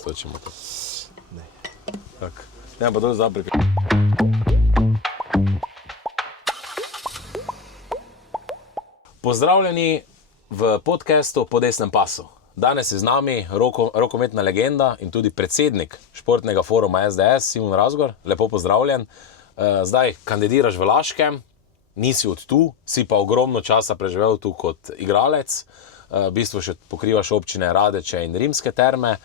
Stočimo to. Ne. Tak. Ne, pa dole zaprek. Pozdravljeni v podcastu Po desnem pasu. Danes je z nami rokometna legenda in tudi predsednik športnega foruma SDS, Simon Razgor. Lepo pozdravljen. Zdaj kandidiraš v Laškem, nisi od tu, si pa ogromno časa preživel tu kot igralec. V bistvu še pokrivaš občine Radeče in Rimske Terme.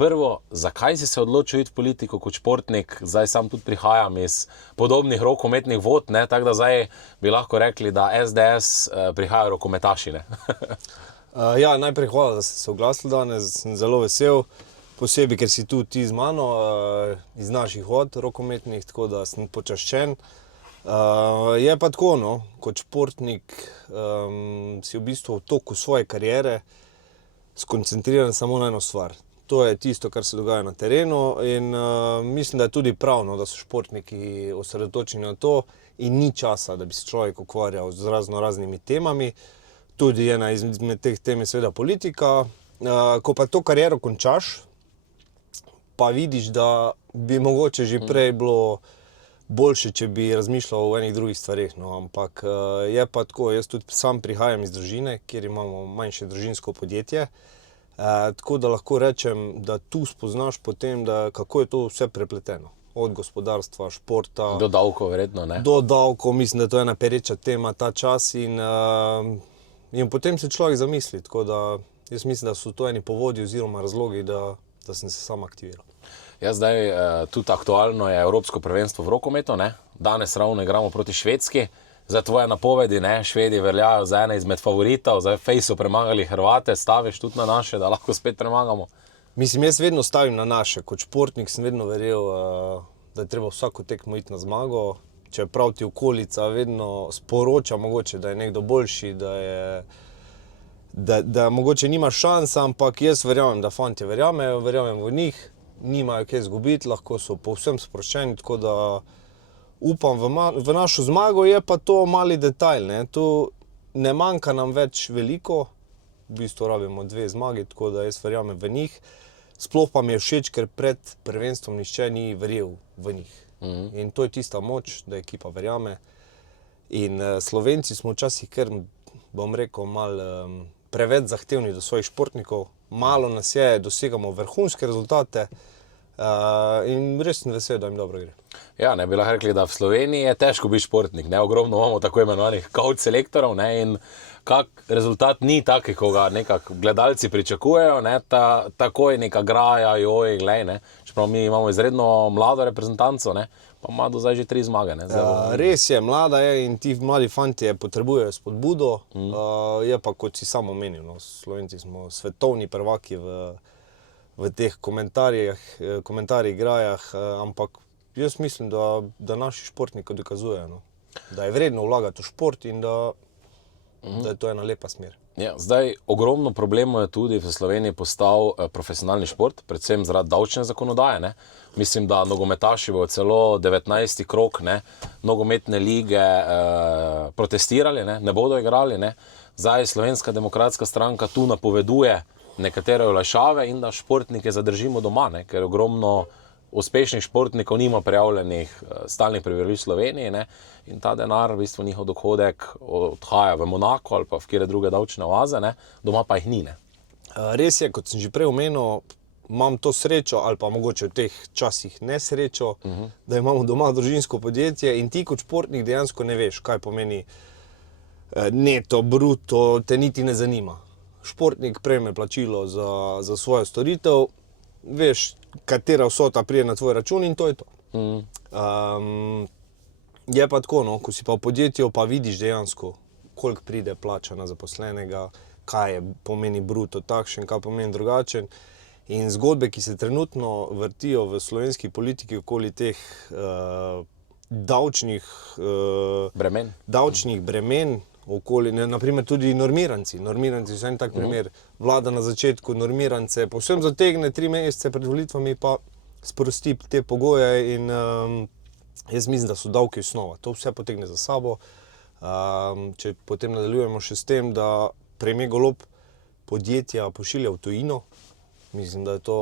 Prvo, zakaj si se odločil iti v politiko kot športnik? Zdaj sam tudi prihajam iz podobnih rokometnih vod, ne? Tako da zdaj bi lahko rekli, da SDS prihajajo rokometaši, ne? Ja, najprej hvala, da ste se oglasili danes, sem zelo vesel, posebej, ker si tu ti z mano, iz naših vod rokometnih, tako da sem počaščen. Je pa tako, no, kot športnik si v bistvu v toku svoje kariere skoncentriran samo na eno stvar. To je tisto, kar se dogaja na terenu in mislim, da je tudi pravno, da so športniki osredotočeni na to in ni časa, da bi se človek ukvarjal z raznimi temami. Tudi ena izmed teh tem je seveda politika. Ko pa to kariero končaš, pa vidiš, da bi mogoče že prej bilo boljše, če bi razmišljal o enih drugih stvareh, no, ampak je pa tako, jaz tudi sam prihajam iz družine, kjer imamo manjše družinsko podjetje, tako da lahko rečem, da tu spoznaš potem, da kako je to vse prepleteno. Od gospodarstva, športa. Do davkov verjetno, ne? Do davkov, mislim, da je to ena pereča tema ta čas in potem se človek zamisli, tako da jaz mislim, da so to eni povodi oziroma razlogi, da sem se sam aktiviral. Ja, zdaj tudi aktualno je Evropsko prvenstvo v rokometu, ne? Danes ravno igramo proti Švedski. Zdaj tvoje napovedi, ne? Švedi veljajo za ene izmed favoritov, zdaj fejso premagali Hrvate, staviš tudi na naše, da lahko spet premagamo? Mislim, jaz vedno stavim na naše. Kot športnik sem vedno verjel, da je treba vsako tekmo iti na zmago. Čeprav ti okolica vedno sporoča mogoče, da je nekdo boljši, da mogoče nima šans, ampak jaz verjamem, da fantje verjamem v njih, nimajo kaj izgubiti, lahko so povsem sproščeni, tako da upam v našo zmago, je pa to mali detajl, ne? Tu ne manjka nam več veliko, v bistvu rabimo 2 zmagi, tako da jaz verjamem v njih. Sploh pa mi je všeč, ker pred prvenstvom nihče ni verjel v njih. In to je tista moč, da ekipa verjame. In Slovenci smo včasih kar, bom rekel, malo preveč zahtevni do svojih športnikov. Malo nas je, dosegamo vrhunske rezultate in res sem vesel, da jim dobro gre. Ja, ne bi lahko rekli, da v Sloveniji je težko biti športnik, ne? Ogromno imamo tako imenovanih coach selektorov, ne? In kak rezultat ni taki, ko ga nekako gledalci pričakujejo, ne? Takoj neka graja, joj, glej, ne? Čeprav mi imamo izredno mlado reprezentanco, ne? Pa ima do zdaj že 3 zmage, ne? Res je, mlada je in ti mladi fantje potrebujejo spodbudo. Je pa, kot si sam omenil, no, Slovenci smo svetovni prvaki v teh komentarjih, grajah, ampak jaz mislim, da naši športniki dokazujejo, no, da je vredno vlagati v šport in da je to ena lepa smer. Ja, zdaj, ogromno problemov je tudi v Sloveniji postal profesionalni šport, predvsem zaradi davčne zakonodaje, ne? Mislim, da nogometaši bodo celo 19. krog, ne? Nogometne lige protestirali, ne bodo igrali, ne? Zdaj Slovenska demokratska stranka tu napoveduje nekatere olajšave in da športnike zadržimo doma, ne? Ker ogromno uspešnih športnikov nima prijavljenih stalnih prebivališč v Sloveniji, ne? In ta denar, v bistvu njihov dohodek odhaja v Monako ali pa v kjer druge davčne oaze, ne? Doma pa jih ni, ne? Res je, kot sem že prej omenil, imam to srečo ali pa mogoče v teh časih nesrečo, da imamo doma družinsko podjetje in ti kot športnik dejansko ne veš, kaj pomeni neto, bruto, te niti ne zanima. Športnik prejme plačilo za svojo storitev, veš, katera vsota pride na tvoj račun in to je to. Je pa tako, no, ko si pa v podjetju, pa vidiš dejansko, koliko pride plača na zaposlenega, kaj pomeni bruto takšen, kaj pomeni drugačen. In zgodbe, ki se trenutno vrtijo v slovenski politiki okoli teh davčnih bremen, okoli, naprimer tudi normiranci. Normiranci so en tak primer. Vlada na začetku normirance povsem zategne 3 mesece pred volitvami, pa sprosti te pogoje in jaz mislim, da so davki osnova. To vse potegne za sabo. Če potem nadaljujemo še s tem, da premier Golob podjetja pošilja v tujino, mislim, da je to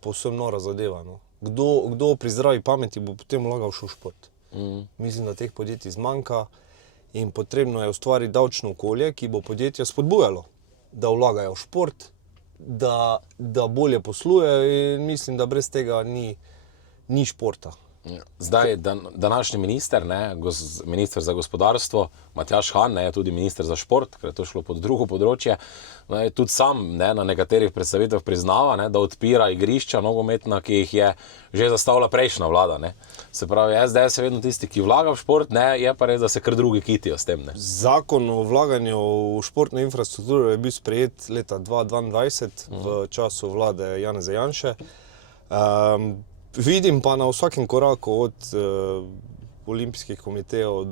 povsem nora zadeva. No. Kdo pri zdravi pameti bo potem vlagal še v šport? Mislim, da teh podjetij zmanjka in potrebno je ustvariti davčno okolje, ki bo podjetja spodbujalo, da vlagajo v šport, da bolje poslujejo in mislim, da brez tega ni športa. Zdaj, današnji minister, minister za gospodarstvo, Matjaž Han, je tudi minister za šport, ker je to šlo pod drugo področje, tudi sam na nekaterih predstavitvah priznava, da odpira igrišča nogometna, ki jih je že zastavila prejšnja vlada. Se pravi, SDS je vedno tisti, ki vlaga v šport, je pa res, da se kar drugi kitijo s tem. Zakon o vlaganju v športno infrastrukturo je bil sprejet leta 2022 v času vlade Janeza Janše. Vidim pa na vsakem koraku od olimpijskih komitejev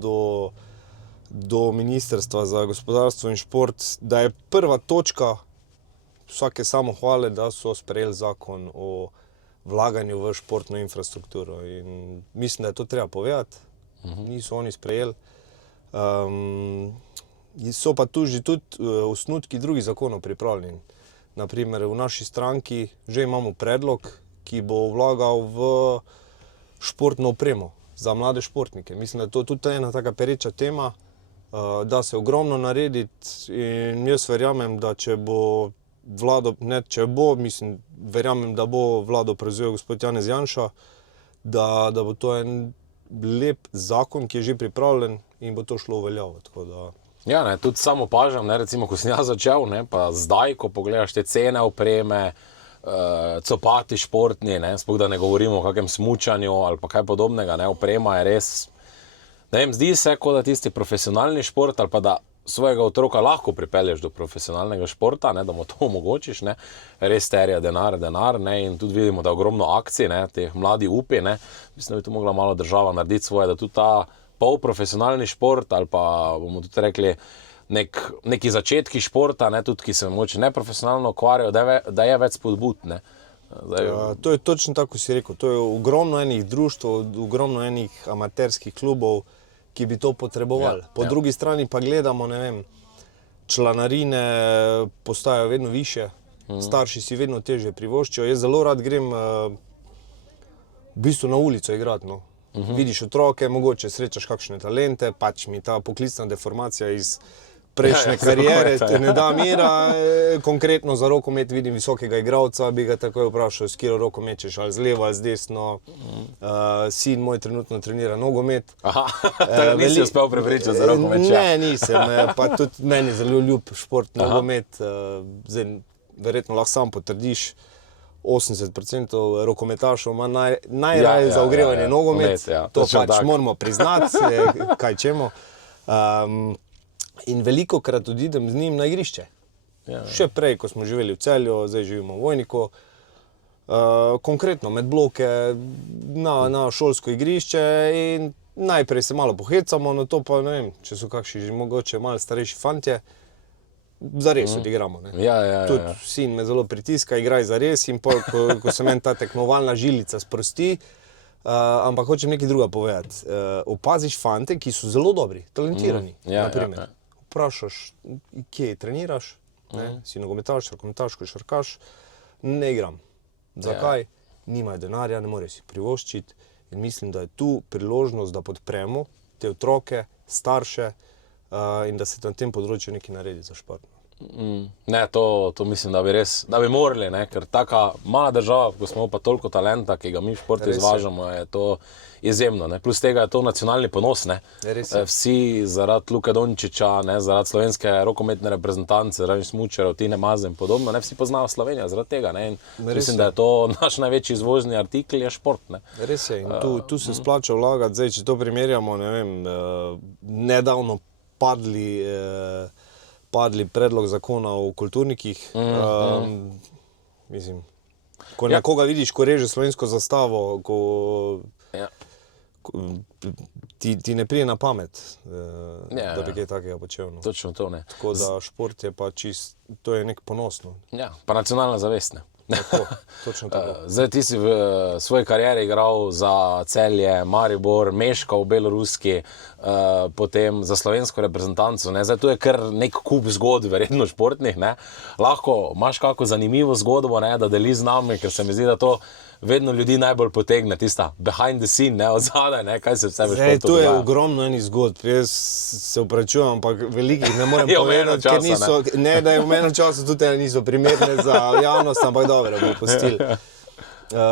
do Ministrstva za gospodarstvo in šport, da je prva točka vsake samohvale, da so sprejeli zakon o vlaganju v športno infrastrukturo. In mislim, da je to treba povedati. Niso oni sprejeli. So pa tu že tudi osnutki drugih zakonov pripravljeni. Naprimer, v naši stranki že imamo predlog, ki bo vlagal v športno opremo za mlade športnike. Mislim, da je to tudi ena taka pereča tema, da se ogromno narediti in jaz verjamem, da verjamem, da bo vlado prevzel gospod Janez Janša, da bo to en lep zakon, ki je že pripravljen in bo to šlo v veljavo. Ja, tudi samo opažam, recimo, ko sem jaz začel, pa zdaj, ko pogledaš te cene opreme, copati športni, sploh da ne govorimo o kakem smučanju ali pa kaj podobnega, oprema je res, zdi se, kot da tisti profesionalni šport ali pa da svojega otroka lahko pripelješ do profesionalnega športa, da mu to omogočiš, res terja denar, in tudi vidimo, da je ogromno akcij, teh mladi upi, mislim, da bi tu mogla malo država narediti svoje, da tudi ta polprofesionalni šport ali pa bomo tudi rekli neki začetki športa, tudi ki se mogoče neprofesionalno ukvarjajo, da je več spodbud. To je točno tako, kot si rekel. To je ogromno enih društv, ogromno enih amaterskih klubov, ki bi to potrebovali. Po drugi strani pa gledamo, članarine postajajo vedno višje, starši si vedno težje privoščijo. Jaz zelo rad grem v bistvu na ulico igrati. Vidiš otroke, mogoče srečaš kakšne talente, pač mi ta poklicna deformacija iz prejšnje kariere te ne da mira. Konkretno za rokomet vidim visokega igralca, bi ga takoj vprašal, s katero roko mečeš, ali z levo ali z desno. Sin moj trenutno trenira nogomet. Nisi uspel prepričati za rokomet? Ne, nisem. Pa tudi meni zelo ljub šport nogomet. Verjetno lahko sam potrdiš, 80% rokometašov ima najraje za ogrevanje nogomet. To pač moramo priznati, kaj čemo. In veliko krat odidem z njim na igrišče. Še prej, ko smo živeli v Celju, zdaj živimo v Vojniku. Konkretno med bloke na šolsko igrišče in najprej se malo pohecamo, na to pa ne vem, če so kakšni že mogoče malo starejši fantje, zares odigramo. Tudi sin me zelo pritiska, igraj zares in pol, ko se meni ta tekmovalna žilica sprosti, ampak hočem nekaj druga povedati. Opaziš fante, ki so zelo dobri, talentirani, naprimer. Vprašaš, kje treniraš, si nogometaš, rokometaš, košarkaš, ne igram. Zakaj? Nimajo denarja, ne morejo si privoščiti in mislim, da je tu priložnost, da podpremo te otroke, starše in da se na tem področju nekaj naredi za šport. To mislim, da bi morali, ker taka mala država, ko smo pa toliko talenta, ki ga mi v športu izvažamo, je to izjemno. Plus tega je to nacionalni ponos. Vsi zaradi Luke Dončića, zaradi slovenske rokometne reprezentance, zaradi smučarjev, Tine Maze in podobno, vsi poznajo Slovenijo zaradi tega. Mislim, da je to naš največji izvozni artikel, je šport. Res je, in tu se splača vlagati. Zdaj, če to primerjamo, nedavno padli predlog zakona o kulturnikih. Mislim, ko nekoga vidiš, ko reže slovensko zastavo, ti ne pride na pamet, da bi kaj takega počel. Točno to, Tako da šport je pa to je nek ponos. Pa nacionalna zavest. Tako, točno tako. Zdaj ti si v svoji karieri igral za Celje, Maribor, meškal v Beloruski, potem za slovensko reprezentanco. Ne? Zdaj tu je kar nek kup zgodb, verjetno športnih. Ne? Lahko imaš kako zanimivo zgodbo, ne? Da deli z nami, ker se mi zdi, da to vedno ljudi najbolj potegne, tista behind the scene, ne? Od zadaj, ne? Kaj se vse v športu Tu je dogaja. ogromno enih zgodb, jaz se upravičujem, ampak velikih ne morem Je omejeno povedati, ker časa, niso, ne da je v menem času tudi ene niso primerne za javnost, ampak dobro, bomo pustili.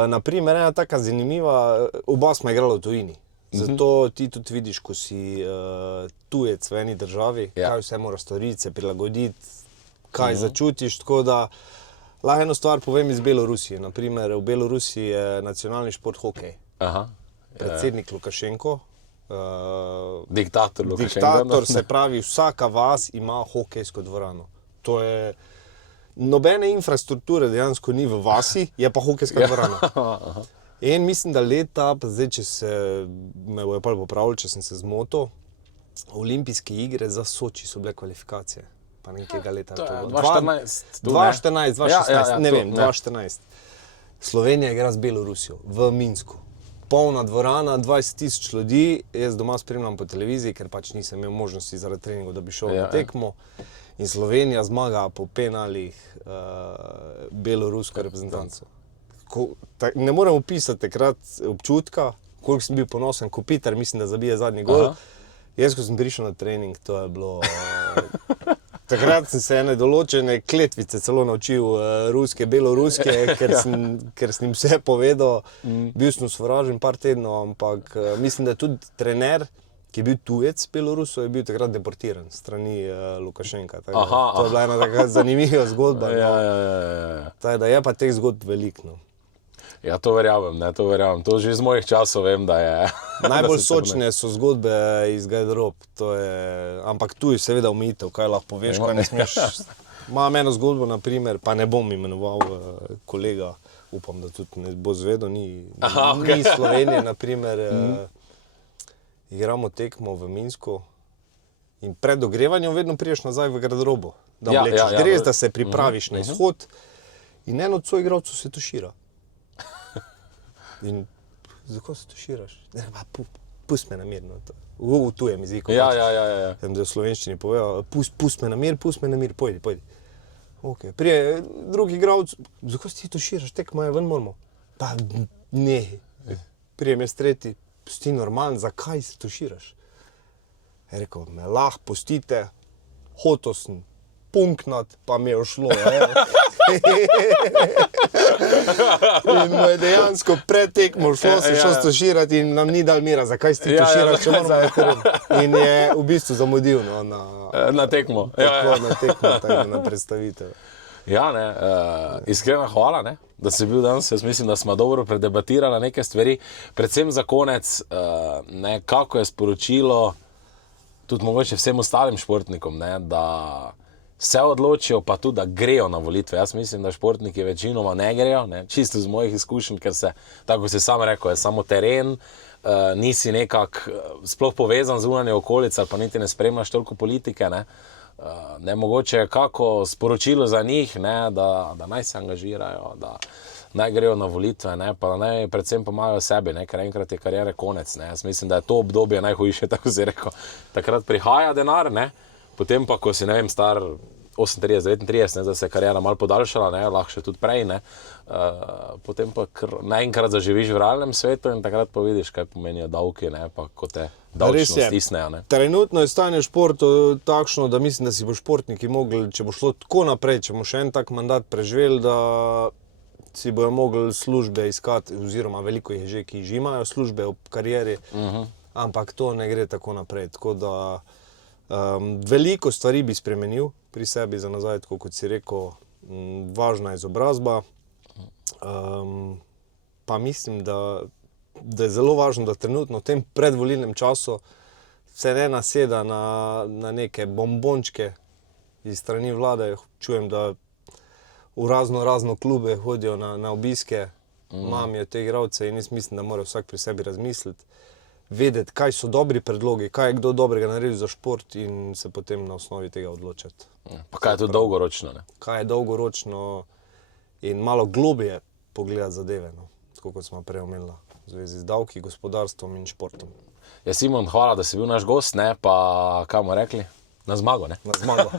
Naprimer, ena taka zanimiva, oba smo igrala v tujini. Zato ti tudi vidiš, ko si tujec v eni državi, kaj vse moraš storiti, se prilagoditi, kaj začutiš, tako da lahko eno stvar povem iz Belorusije. Naprimer, v Belorusiji je nacionalni šport hokej. Aha. Predsednik Lukašenko, Diktator Lukašenko. diktator, se pravi, vsaka vas ima hokejsko dvorano. To je nobene infrastrukture dejansko ni v vasi, je pa hokejska dvorana. In mislim, da leta, pa zdaj, če se me bojo pa popravili, če sem se zmotil, olimpijske igre za Soči so bile kvalifikacije. Pa nekega leta. To je bilo. 2014. 2014, 2016, ne vem, to, 2014. Slovenija igra z Belorusijo v Minsku. Polna dvorana, 20.000 ljudi, jaz doma spremljam po televiziji, ker pač nisem imel možnosti zaradi treningov, da bi šel na tekmo. In Slovenija zmaga po penalih belorusko reprezentanco. Ne morem opisati takrat občutka, koliko sem bil ponosen, ko Peter, mislim, da zabije zadnji gol. Jaz, ko sem prišel na trening, to je bilo... Takrat sem se ene določene kletvice celo naučil ruske, beloruske, ker sem jim vse povedal. Bil sem sovražen par tednov, ampak mislim, da je tudi trener, ki je bil tujec Belorusov, je bil takrat deportiran strani Lukašenka. To je bila ena taka zanimiva zgodba. Tako da je pa teh zgodb veliko. Ja, to verjamem, ne, to verjamem. To že iz mojih časov vem, da je... Najbolj sočne so zgodbe iz garderob, ampak tu je seveda omejitev, kaj lahko poveš, kaj ne smeš. Imam eno zgodbo, naprimer, pa ne bom imenoval kolega, upam, da tudi ne bo zvedel, ni Slovenije, naprimer, igramo tekmo v Minsku in pred ogrevanjem vedno priješ nazaj v garderobo, da oblečeš dres, da se pripraviš na izhod in en od soigralcev se tušira. In zakaj se tuširaš? Pust me na mir, v tujem jeziku. Ja. Sem v slovenščini povedal, pust me na mir, pojdi. Okay. Prije drugi igralec, zakaj se ti tuširaš, tekma je ven moramo. Pa ne, prije me tretji, pusti normalen, zakaj se tuširaš? Je rekel, me lahko pustite, hotel sem punknat, pa mi je ušlo. In mu je dejansko pred tekmo šlo, se šel stuširati in nam ni dal mira, zakaj si ti tuširaš, če moramo nekaj. In je v bistvu zamudil na tekmo. Tako, na tekmo, tako na predstavitev. Ja, ne, iskrena hvala, ne, da si bil danes. Jaz mislim, da smo dobro predebatirali neke stvari. Predvsem za konec, ne, kako je sporočilo tudi mogoče vsem ostalim športnikom, ne, da se odločijo, pa tudi, da grejo na volitve. Jaz mislim, da športniki večinoma ne grejo, ne, čisto z mojih izkušenj, ker se, tako si sam rekel, je samo teren, nisi nekako sploh povezan z zunanjo okolico, pa niti ne spremljaš toliko politike, ne. Ne, mogoče je kako sporočilo za njih, ne, da naj se angažirajo, da naj grejo na volitve, ne, pa naj predvsem pomagajo sebi, ne, ker enkrat je karijere konec. Ne. Jaz mislim, da je to obdobje najhujše, tako si rekel. Takrat prihaja denar, ne, potem pa, ko si, ne vem, star 38, 39, ne, da se je karijera malo podaljšala, ne, lahko še tudi prej, ne, potem pa naenkrat zaživiš v realnem svetu in takrat pa vidiš, kaj pomenijo davki, ne, pa ko te davčno stisnejo, ne. Trenutno je stanje v športu takšno, da mislim, da si bo športniki mogli, če bo šlo tako naprej, če bomo še en tak mandat preživeli, da si bojo mogli službe iskati, oziroma veliko jih je že, ki že imajo službe v karieri, ampak to ne gre tako naprej. Tako da veliko stvari bi spremenil pri sebi za nazaj, tako kot si rekel, važna je izobrazba, pa mislim, da je zelo važno, da trenutno v tem predvolilnem času se ne naseda na neke bombončke iz strani vlade. Čujem, da v razno klube hodijo na obiske, mamijo te igralce in jaz mislim, da mora vsak pri sebi razmisliti, vedeti, kaj so dobri predlogi, kaj je kdo dobrega naredil za šport in se potem na osnovi tega odločiti. Pa kaj je to dolgoročno, ne? Kaj je dolgoročno, in malo globje pogledati zadeve, no. Tako kot smo prej omenili, v zvezi z davki, gospodarstvom in športom. Ja, Simon, hvala, da si bil naš gost, ne, pa kaj bomo rekli? Na zmago, ne? Na zmago.